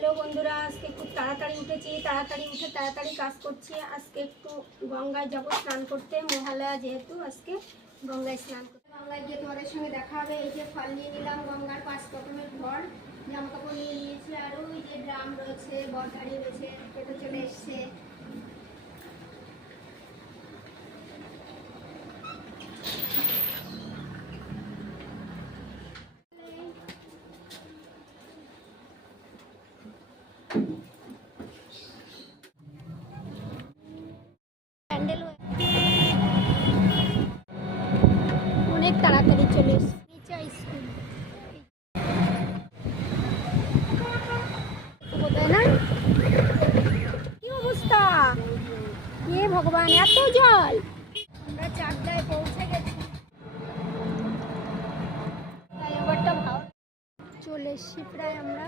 Hello বন্ধুরা, আজকে খুব তাড়াতাড়ি উঠেছি, তাড়াতাড়ি উঠে তাড়াতাড়ি কাজ করছি। আজকে একটু গঙ্গায় যাব স্নান করতে, মহালয়া যেহেতু, আজকে গঙ্গায় স্নান করতে। গঙ্গায় গিয়ে তোমাদের সঙ্গে দেখা হবে, এই যে ফল নিয়ে নিলাম, গঙ্গার পাঁচ রকমের ঘর। জামা কাপড় নিয়ে নিয়েছে, আর ওই যে ড্রাম রয়েছে বরগাড়ি রয়েছে পেটে চলে এসছে প্যান্ডেল অনেক তাড়াতাড়ি চলে ভগবান, এত জল! পৌঁছে গেছি। চলে এসছি প্রায় আমরা।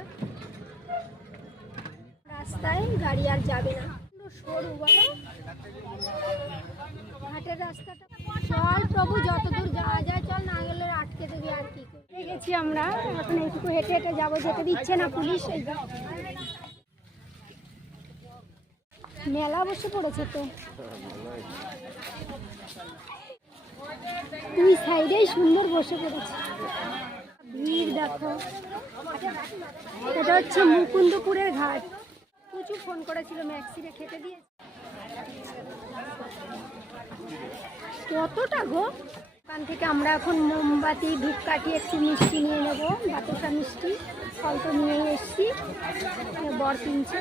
রাস্তায় গাড়ি আর যাবে না। সরু বলো। ঘাটের রাস্তাটা চল প্রভু, যতদূর যাওয়া যায়, চল, না গেলে আটকে দেবে আর কি গেছি আমরা। এখন এইটুকু হেঁটে হেঁটে যাব, যেতে দিচ্ছে না পুলিশ। মেলা বসে পড়েছে তো। দুই সাইডেই সুন্দর বসে পড়েছে। ভিড় দেখো। এটা হচ্ছে মুকুন্দপুরের ঘাট। প্রচুর ফোন করেছিল ম্যাক্সিরে খেতে দিয়েছে। কতটা গো? ওখান থেকে আমরা এখন মোমবাতি ধূপকাঠি একটু মিষ্টি নিয়ে নেব। বাতাসা মিষ্টি ফল তো নিয়ে এসছি। বর কিনছে।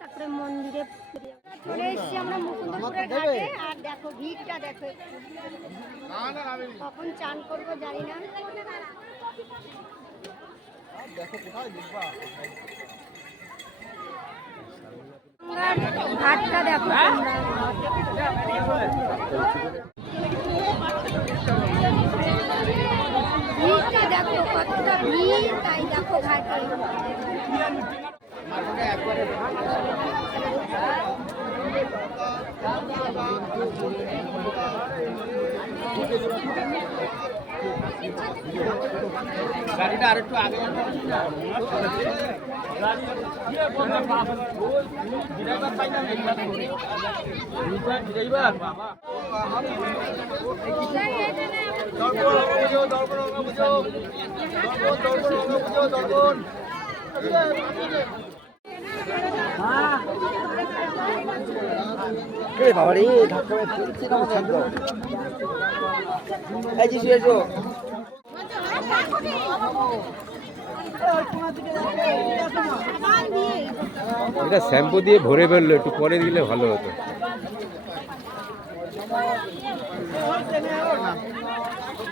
তারপরে মন্দিরে। চলে এসছি আমরা মুকুন্দপুরের ঘাটে। আর দেখো ভিড়টা দেখো। কখন চান করব জানি না। ঘাটটা দেখো। ভিড়টা দেখো কতটা ভিড় তাই দেখো ঘাটে গাড়িটা আরেকটু আগে এ বাবা রে ধাক্কা এই যে এসো। এটা শ্যাম্পু দিয়ে ভরে ফেলল একটু পরে দিলে ভালো হতো।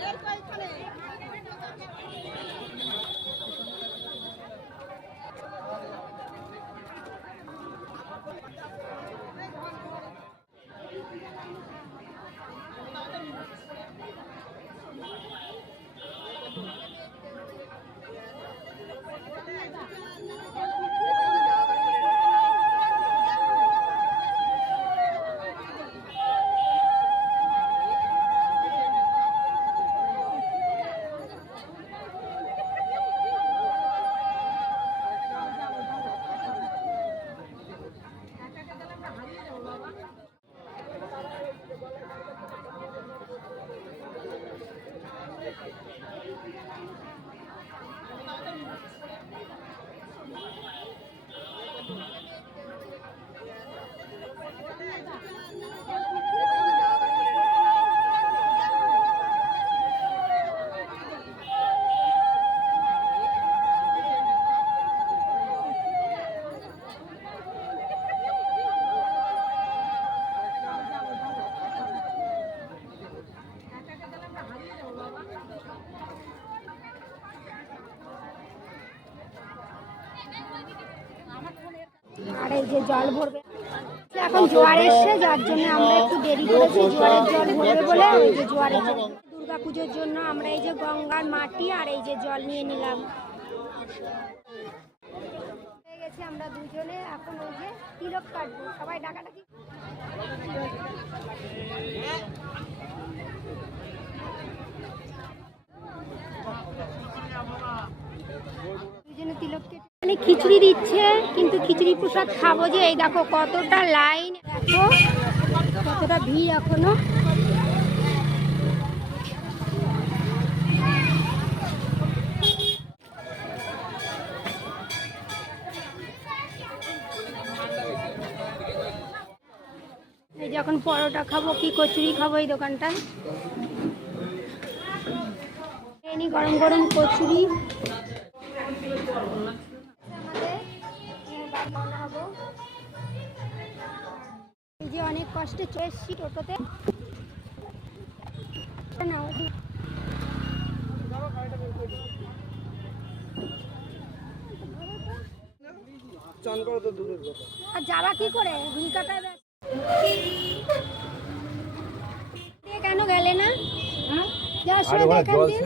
এর কয়খানে আর এই যে জল ভরবে। এখন জোয়ার এসছে, যার জন্য আমরা একটু দেরি করেছি, জোয়ারের জল ভরবে বলে ওই যে জোয়ারের জল। দুর্গা পুজোর জন্য আমরা এই যে গঙ্গার মাটি আর এই যে জল নিয়ে নিলাম। গেছে আমরা দুজনে, এখন ওই যে তিলক কাটবো। সবাই ডাকাডাকি দুজনে তিলক কেটে মানে খিচুড়ি দিচ্ছে, কিন্তু খিচুড়ি প্রসাদ খাব যে, এই দেখো কতটা লাইন দেখো কতটা ভিড় এখনও। এই যখন পরোটা খাব, কি কচুরি খাব এই দোকানটায়। গরম গরম কচুরি। অনেক কষ্টে চলে এসছি টোটোতে। না ওদিক চান করা তো দূরের কথা। আর যাবা কি করে? ঘুরি কাটায় কেন গেলে না? যাওয়ার সময় দেখান দিয়ে।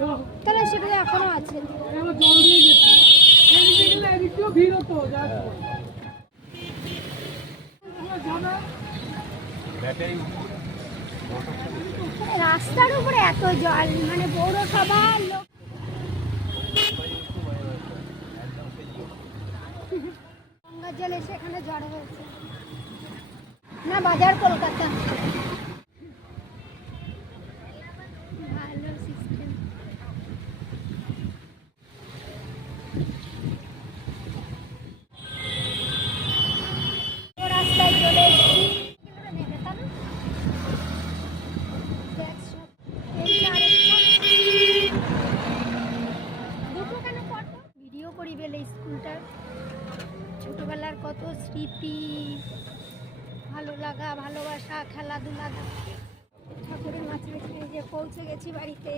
না। তাহলে সেটা তো এখনও আছে। ব্যাটারি রাস্তার উপরে এত জল মানে পৌরসভার লোক। গঙ্গার জল এসে এখানে জড়ো হয়েছে। না, বাজার কলকাতা ভালো সিস্টেম রাস্তায় চলে এসেছি নেবে তা না দেখছ এই যে আরেকটা দুটো কেন ফটো ভিডিও করি বেলে স্কুলটার ছোটবেলার কত স্মৃতি ভালো লাগা, ভালোবাসা, খেলাধুলা। ঠাকুরের মাঝে রেখে যে পৌঁছে গেছি বাড়িতে।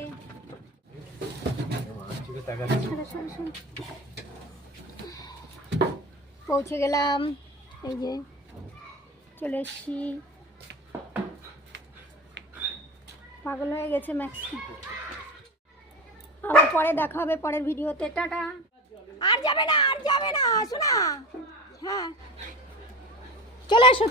পৌঁছে গেলাম, এই যে চলে এসছি। পাগল হয়ে গেছে ম্যাক্সি। আবার পরে দেখা হবে পরের ভিডিওতে। টাটা। আর যাবে না, আর যাবে না, শোনা। হ্যাঁ। চলে এসো।